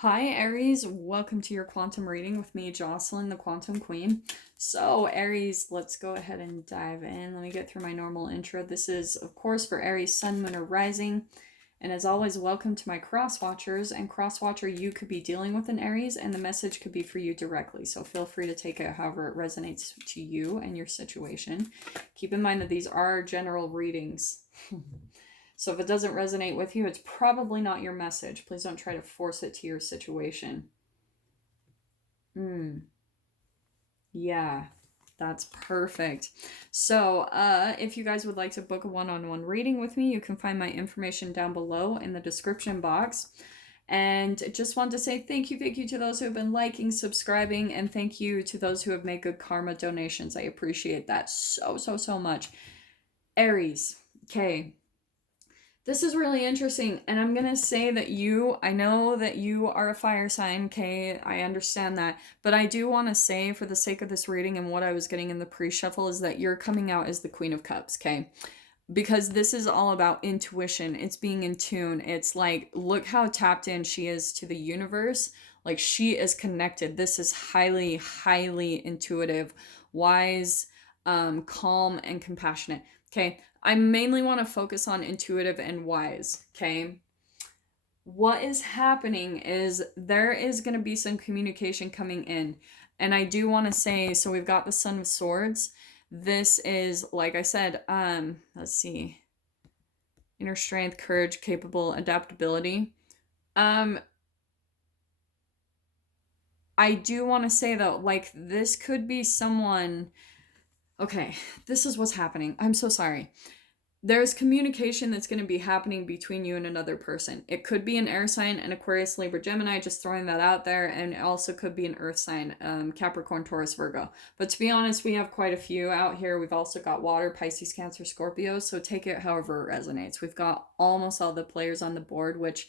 Hi, Aries. Welcome to your quantum reading with me, Jocelyn, the Quantum Queen. So, Aries, let's go ahead and dive in. Let me get through my normal intro. This is, of course, for Aries, Sun, Moon, or Rising. And as always, welcome to my cross watchers. And cross watcher, you could be dealing with an Aries, and the message could be for you directly. So feel free to take it however it resonates to you and your situation. Keep in mind that these are general readings. So if it doesn't resonate with you, it's probably not your message. Please don't try to force it to your situation. Yeah, that's perfect. So if you guys would like to book a one-on-one reading with me, you can find my information down below in the description box. And just want to say thank you to those who have been liking, subscribing, and thank you to those who have made good karma donations. I appreciate that so much. Aries, okay. This is really interesting, and I'm gonna say that I know that you are a fire sign, okay? I understand that, but I do want to say, for the sake of this reading and what I was getting in the pre-shuffle, is that you're coming out as the Queen of Cups, okay? Because this is all about intuition. It's being in tune. It's like, look how tapped in she is to the universe. Like, she is connected. This is highly intuitive, wise, calm, and compassionate. Okay, I mainly want to focus on intuitive and wise. Okay, what is happening is there is going to be some communication coming in. And I do want to say, so we've got the Son of Swords. This is, like I said, let's see. Inner strength, courage, capable, adaptability. I do want to say though, like, this could be someone. Okay, this is what's happening. I'm so sorry. There's communication that's going to be happening between you and another person. It could be an air sign, an Aquarius, Libra, Gemini, just throwing that out there. And it also could be an earth sign, Capricorn, Taurus, Virgo. But to be honest, we have quite a few out here. We've also got water, Pisces, Cancer, Scorpio. So take it however it resonates. We've got almost all the players on the board, which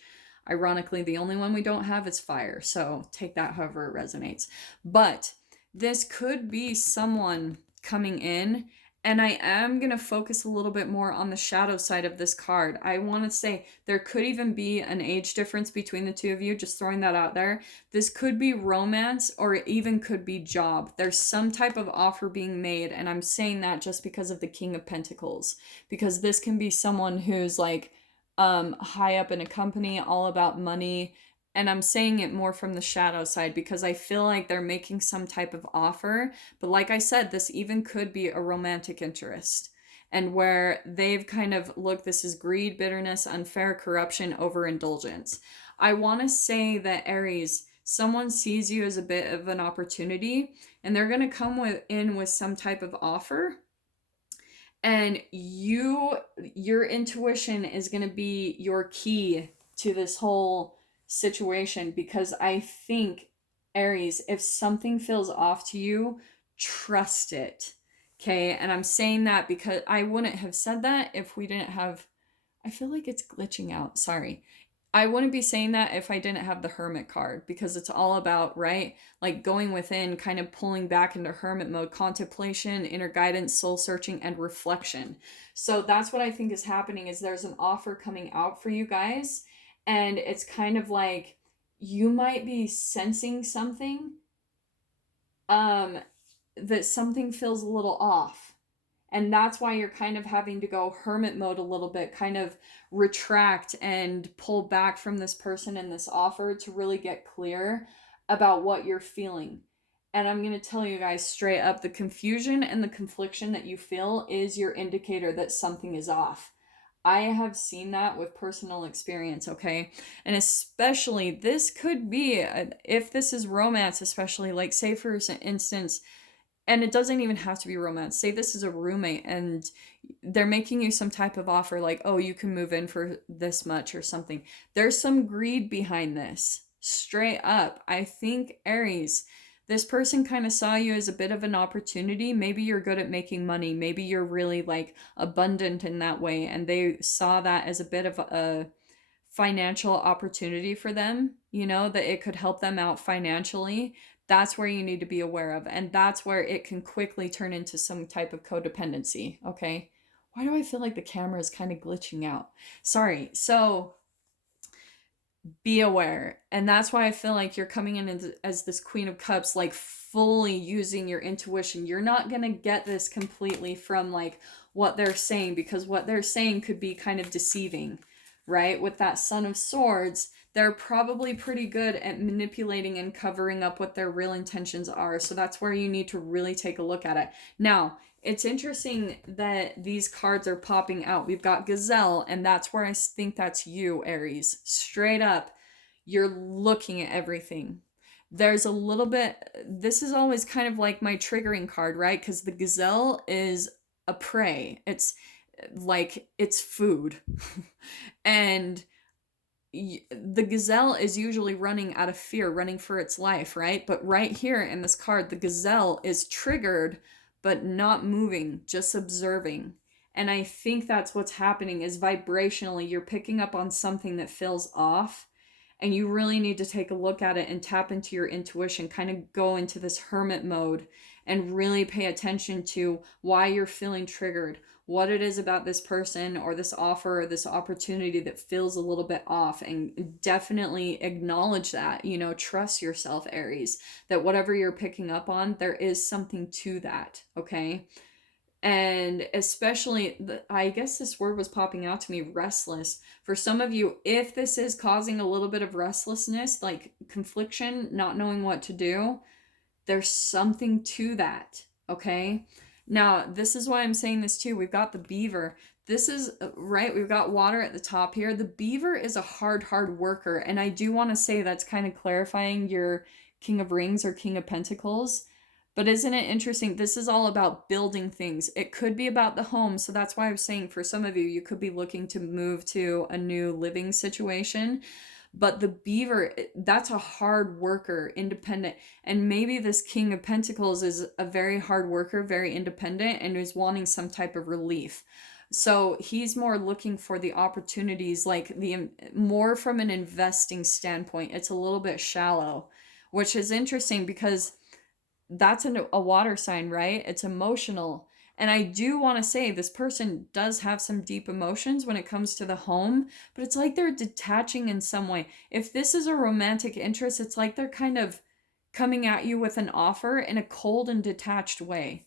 ironically, the only one we don't have is fire. So take that however it resonates. But this could be someone coming in, and I am going to focus a little bit more on the shadow side of this card. I want to say there could even be an age difference between the two of you, just throwing that out there. This could be romance, or it even could be job. There's some type of offer being made, and I'm saying that just because of the King of Pentacles, because this can be someone who's like high up in a company, all about money. And I'm saying it more from the shadow side because I feel like they're making some type of offer. But like I said, this even could be a romantic interest. And where they've kind of, look, this is greed, bitterness, unfair corruption, overindulgence. I want to say that Aries, someone sees you as a bit of an opportunity, and they're going to come in with some type of offer. And your intuition is going to be your key to this whole situation, because I think, Aries, if something feels off to you, trust it. Okay, and I'm saying that because I wouldn't have said that if we didn't have. I feel like it's glitching out. Sorry. I wouldn't be saying that if I didn't have the Hermit card, because it's all about, right? Like going within, kind of pulling back into Hermit mode, contemplation, inner guidance, soul searching, and reflection. So that's what I think is happening, is there's an offer coming out for you guys, and it's kind of like you might be sensing something, that something feels a little off. And that's why you're kind of having to go hermit mode a little bit, kind of retract and pull back from this person and this offer to really get clear about what you're feeling. And I'm going to tell you guys straight up, the confusion and the confliction that you feel is your indicator that something is off. I have seen that with personal experience, okay? And especially, this could be, if this is romance, especially, like, say for instance, and it doesn't even have to be romance. Say this is a roommate and they're making you some type of offer, like, oh, you can move in for this much or something. There's some greed behind this. Straight up. I think, Aries, this person kind of saw you as a bit of an opportunity. Maybe you're good at making money. Maybe you're really, like, abundant in that way. And they saw that as a bit of a financial opportunity for them, that it could help them out financially. That's where you need to be aware of. And that's where it can quickly turn into some type of codependency. Okay. Why do I feel like the camera is kind of glitching out? Sorry. So be aware. And that's why I feel like you're coming in as this Queen of Cups, like fully using your intuition. You're not going to get this completely from like what they're saying, because what they're saying could be kind of deceiving, right? With that Son of Swords, they're probably pretty good at manipulating and covering up what their real intentions are. So that's where you need to really take a look at it. Now, it's interesting that these cards are popping out. We've got Gazelle, and that's where I think that's you, Aries. Straight up, you're looking at everything. There's a little bit, this is always kind of like my triggering card, right? Because the Gazelle is a prey. It's like, it's food. And the Gazelle is usually running out of fear, running for its life, right? But right here in this card, the Gazelle is triggered but not moving, just observing. And I think that's what's happening is vibrationally you're picking up on something that feels off, and you really need to take a look at it and tap into your intuition, kind of go into this hermit mode and really pay attention to why you're feeling triggered, what it is about this person or this offer or this opportunity that feels a little bit off, and definitely acknowledge that. Trust yourself, Aries, that whatever you're picking up on, there is something to that, okay? And especially, I guess this word was popping out to me, restless. For some of you, if this is causing a little bit of restlessness, like confliction, not knowing what to do, there's something to that, okay? Now, this is why I'm saying this too. We've got the beaver. This is, right, we've got water at the top here. The beaver is a hard worker. And I do want to say that's kind of clarifying your King of Rings or King of Pentacles. But isn't it interesting? This is all about building things. It could be about the home. So that's why I was saying for some of you, you could be looking to move to a new living situation. But the beaver, that's a hard worker, independent. And maybe this King of Pentacles is a very hard worker, very independent, and is wanting some type of relief. So he's more looking for the opportunities, like the more from an investing standpoint. It's a little bit shallow, which is interesting because that's a water sign, right? It's emotional. And I do want to say this person does have some deep emotions when it comes to the home, but it's like they're detaching in some way. If this is a romantic interest, it's like they're kind of coming at you with an offer in a cold and detached way.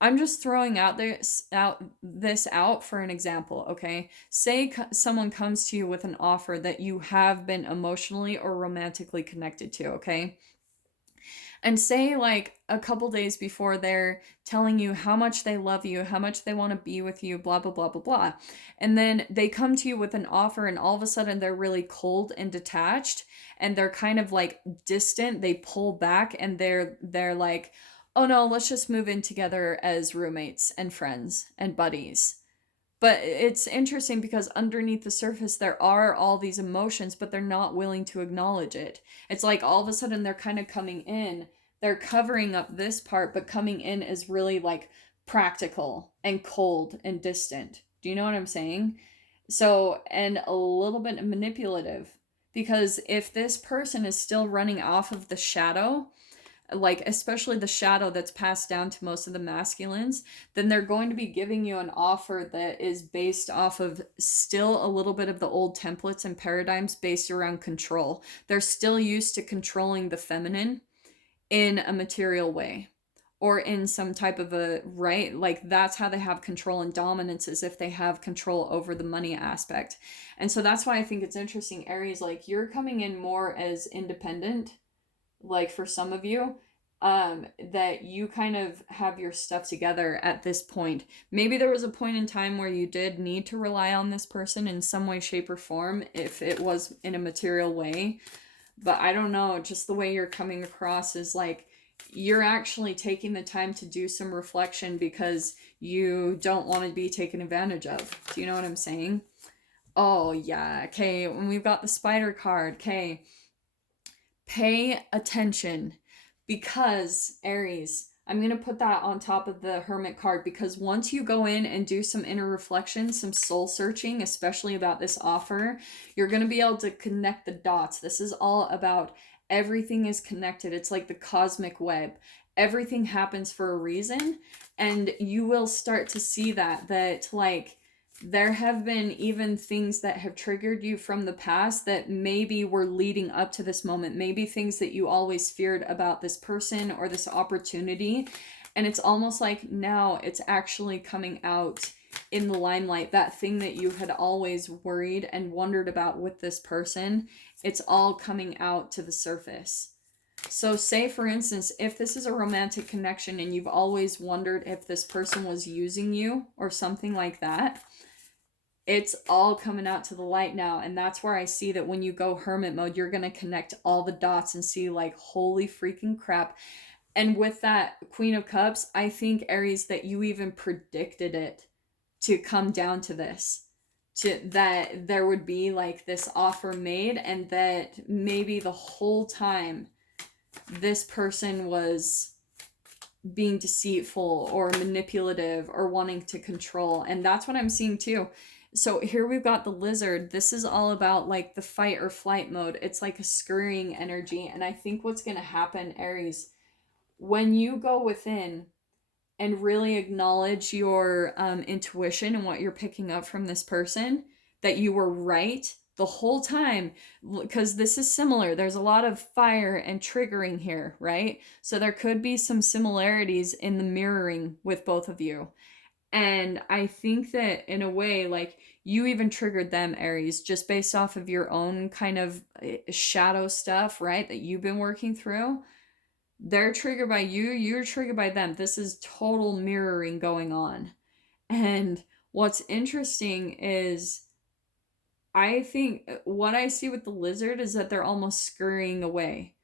I'm just throwing this out for an example, okay? Say someone comes to you with an offer that you have been emotionally or romantically connected to, okay? And say like a couple days before, they're telling you how much they love you, how much they want to be with you, blah blah blah blah blah, and then they come to you with an offer, and all of a sudden they're really cold and detached, and they're kind of like distant. They pull back, and they're like, oh no, let's just move in together as roommates and friends and buddies. But it's interesting because underneath the surface, there are all these emotions, but they're not willing to acknowledge it. It's like all of a sudden they're kind of coming in, they're covering up this part, but coming in is really like practical and cold and distant. Do you know what I'm saying? So, and a little bit manipulative. Because if this person is still running off of the shadow, like especially the shadow that's passed down to most of the masculines, then they're going to be giving you an offer that is based off of still a little bit of the old templates and paradigms based around control. They're still used to controlling the feminine in a material way, or in some type of a, right, like that's how they have control and dominance, is if they have control over the money aspect. And so that's why I think it's interesting, Aries, like you're coming in more as independent, like for some of you, that you kind of have your stuff together at this point. Maybe there was a point in time where you did need to rely on this person in some way, shape, or form, if it was in a material way. But I don't know, just the way you're coming across is like you're actually taking the time to do some reflection because you don't want to be taken advantage of. Do you know what I'm saying? Oh yeah, okay, when we've got the spider card, okay, pay attention, because Aries, I'm going to put that on top of the Hermit card, because once you go in and do some inner reflection, some soul searching, especially about this offer, you're going to be able to connect the dots. This is all about everything is connected. It's like the cosmic web. Everything happens for a reason, and you will start to see that like there have been even things that have triggered you from the past that maybe were leading up to this moment, maybe things that you always feared about this person or this opportunity. And it's almost like now it's actually coming out in the limelight. That thing that you had always worried and wondered about with this person, it's all coming out to the surface. So say, for instance, if this is a romantic connection and you've always wondered if this person was using you or something like that, it's all coming out to the light now. And that's where I see that when you go hermit mode, you're going to connect all the dots and see like, holy freaking crap. And with that Queen of Cups, I think, Aries, that you even predicted it to come down to this. That there would be like this offer made, and that maybe the whole time this person was being deceitful or manipulative or wanting to control. And that's what I'm seeing too. So here we've got the lizard. This is all about like the fight or flight mode. It's like a scurrying energy. And I think what's going to happen, Aries, when you go within and really acknowledge your intuition and what you're picking up from this person, that you were right the whole time, because this is similar. There's a lot of fire and triggering here, right? So there could be some similarities in the mirroring with both of you. And I think that in a way, like, you even triggered them, Aries, just based off of your own kind of shadow stuff, right? That you've been working through. They're triggered by you, you're triggered by them. This is total mirroring going on. And what's interesting is, I think what I see with the lizard is that they're almost scurrying away.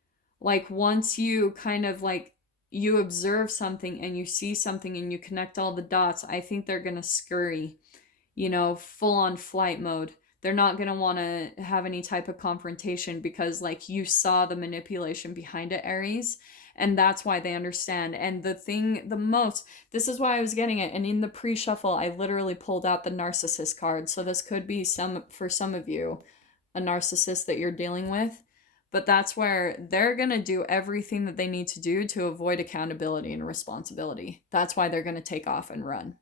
Like, once you kind of like, you observe something and you see something and you connect all the dots, I think they're going to scurry, full on flight mode. They're not going to want to have any type of confrontation because like you saw the manipulation behind it, Aries. And that's why they understand. And this is why I was getting it. And in the pre-shuffle, I literally pulled out the narcissist card. So this could be for some of you, a narcissist that you're dealing with. But that's where they're going to do everything that they need to do to avoid accountability and responsibility. That's why they're going to take off and run.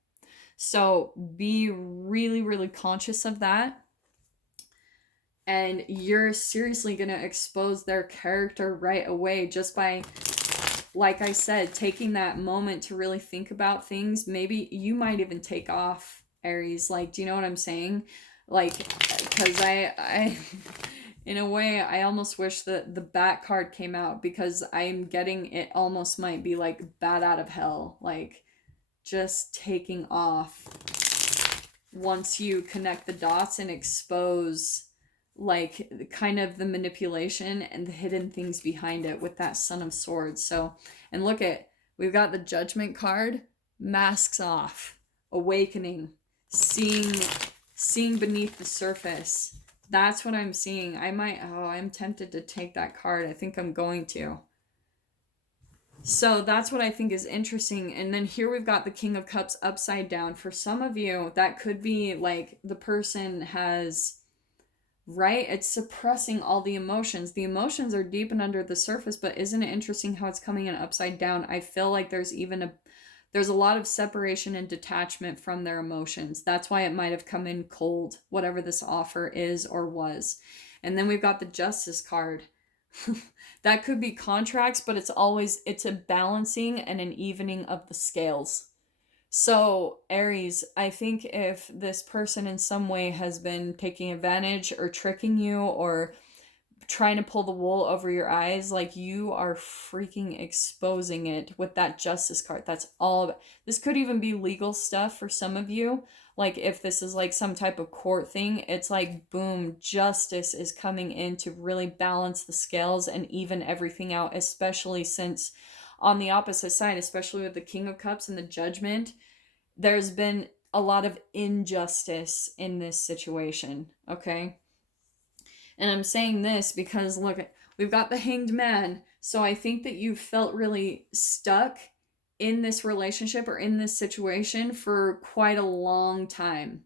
So be really, really conscious of that. And you're seriously going to expose their character right away just by, like I said, taking that moment to really think about things. Maybe you might even take off, Aries. Like, do you know what I'm saying? Like, because I in a way, I almost wish that the Bat card came out, because I'm getting it almost might be like bat out of hell. Like, just taking off once you connect the dots and expose like kind of the manipulation and the hidden things behind it with that Son of Swords. So, and look at, we've got the Judgment card, masks off, awakening, seeing beneath the surface. That's what I'm seeing. I'm tempted to take that card. I think I'm going to. So that's what I think is interesting. And then here we've got the King of Cups upside down. For some of you, that could be like the person has, right? It's suppressing all the emotions. The emotions are deep and under the surface, but isn't it interesting how it's coming in upside down? I feel like there's a lot of separation and detachment from their emotions. That's why it might have come in cold, whatever this offer is or was. And then we've got the Justice card. That could be contracts, but it's a balancing and an evening of the scales. So, Aries, I think if this person in some way has been taking advantage or tricking you or trying to pull the wool over your eyes, like, you are freaking exposing it with that Justice card. That's all. This could even be legal stuff for some of you. Like, if this is like some type of court thing, it's like, boom, justice is coming in to really balance the scales and even everything out, especially since on the opposite side, especially with the King of Cups and the Judgment, there's been a lot of injustice in this situation, okay? And I'm saying this because, look, we've got the Hanged Man. So I think that you felt really stuck in this relationship or in this situation for quite a long time.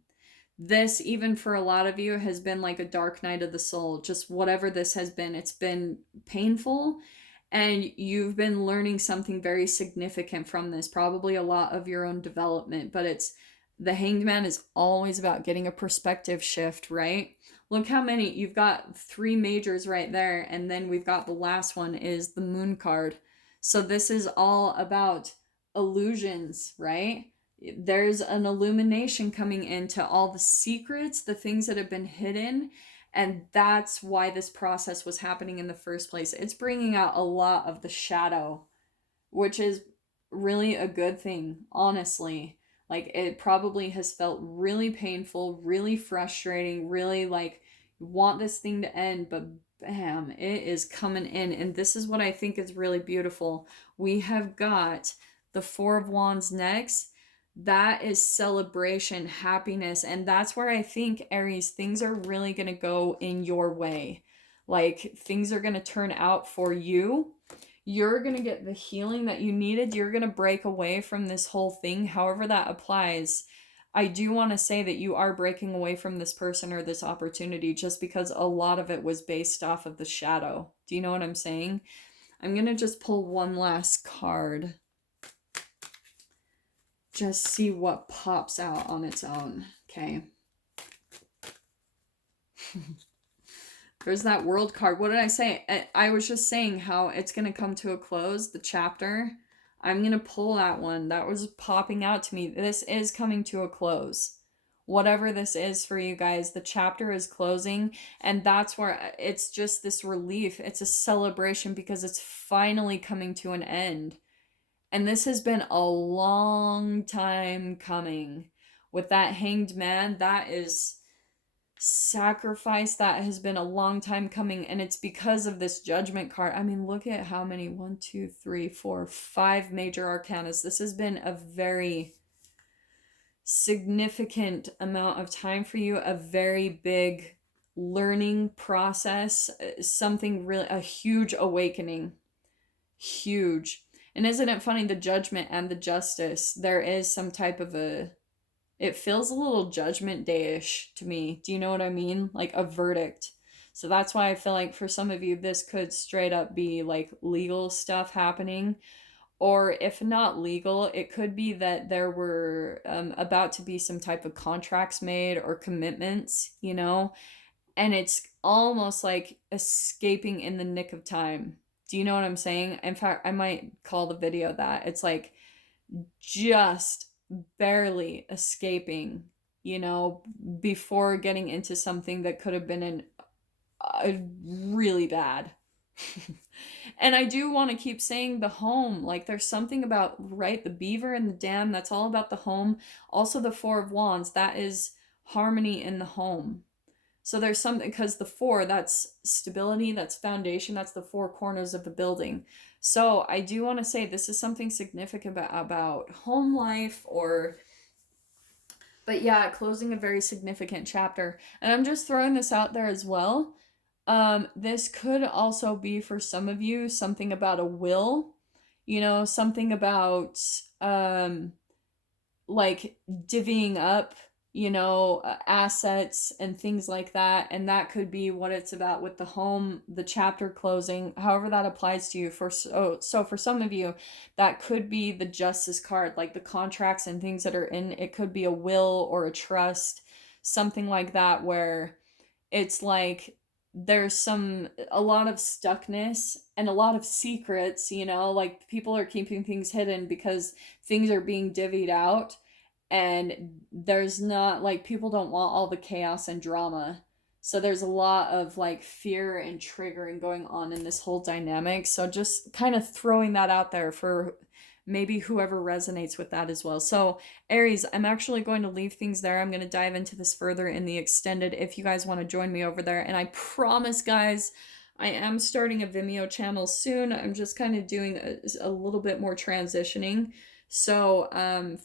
This, even for a lot of you, has been like a dark night of the soul. Just whatever this has been, it's been painful. And you've been learning something very significant from this, probably a lot of your own development, but it's The Hanged Man is always about getting a perspective shift, right? Look how many, you've got 3 majors right there, and then we've got the last one is the Moon card. So this is all about illusions, right? There's an illumination coming into all the secrets, the things that have been hidden, and that's why this process was happening in the first place. It's bringing out a lot of the shadow, which is really a good thing, honestly. Like, it probably has felt really painful, really frustrating, really like, you want this thing to end, but bam, it is coming in. And this is what I think is really beautiful. We have got the Four of Wands next. That is celebration, happiness. And that's where I think, Aries, things are really going to go in your way. Like, things are going to turn out for you. You're going to get the healing that you needed. You're going to break away from this whole thing, however that applies. I do want to say that you are breaking away from this person or this opportunity just because a lot of it was based off of the shadow. Do you know what I'm saying? I'm going to just pull one last card. Just see what pops out on its own. Okay. There's that World card. What did I say? I was just saying how it's going to come to a close, the chapter. I'm going to pull that one. That was popping out to me. This is coming to a close. Whatever this is for you guys, the chapter is closing. And that's where it's just this relief. It's a celebration because it's finally coming to an end. And this has been a long time coming. With that Hanged Man, that is sacrifice that has been a long time coming, and it's because of this Judgment card. I mean, look at how many 1 2 3 4 5 major arcanas. This has been a very significant amount of time for you, a very big learning process, something really, a huge awakening. Huge. And isn't it funny, the Judgment and the Justice, there is some type of a, it feels a little Judgment Day-ish to me. Do you know what I mean? Like a verdict. So that's why I feel like for some of you, this could straight up be like legal stuff happening. Or if not legal, it could be that there were about to be some type of contracts made or commitments, you know? And it's almost like escaping in the nick of time. Do you know what I'm saying? In fact, I might call the video that. It's like just barely escaping, you know, before getting into something that could have been really bad. And I do want to keep saying the home, like there's something about, right, the beaver and the dam, that's all about the home. Also the Four of Wands, that is harmony in the home. So there's something, because the 4, that's stability, that's foundation, that's the 4 corners of the building. So I do want to say this is something significant about home life, or, but yeah, closing a very significant chapter. And I'm just throwing this out there as well. This could also be for some of you something about a will, you know, something about like divvying up, you know, assets and things like that. And that could be what it's about with the home, the chapter closing, however that applies to you. So for some of you, that could be the Justice card, like the contracts and things that are in, it could be a will or a trust, something like that, where it's like there's a lot of stuckness and a lot of secrets, you know, like people are keeping things hidden because things are being divvied out. And there's not, like, people don't want all the chaos and drama. So there's a lot of like fear and triggering going on in this whole dynamic. So just kind of throwing that out there for maybe whoever resonates with that as well. So Aries, I'm actually going to leave things there. I'm going to dive into this further in the extended if you guys want to join me over there. And I promise, guys, I am starting a Vimeo channel soon. I'm just kind of doing a little bit more transitioning. So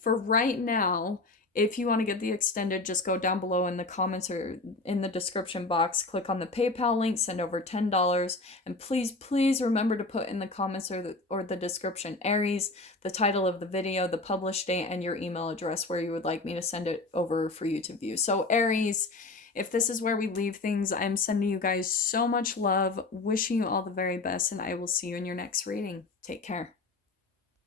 for right now, if you want to get the extended, just go down below in the comments or in the description box, click on the PayPal link, send over $10, and please remember to put in the comments or the description Aries, the title of the video, the published date, and your email address where you would like me to send it over for you to view. So Aries, if this is where we leave things, I'm sending you guys so much love, wishing you all the very best, and I will see you in your next reading. Take care.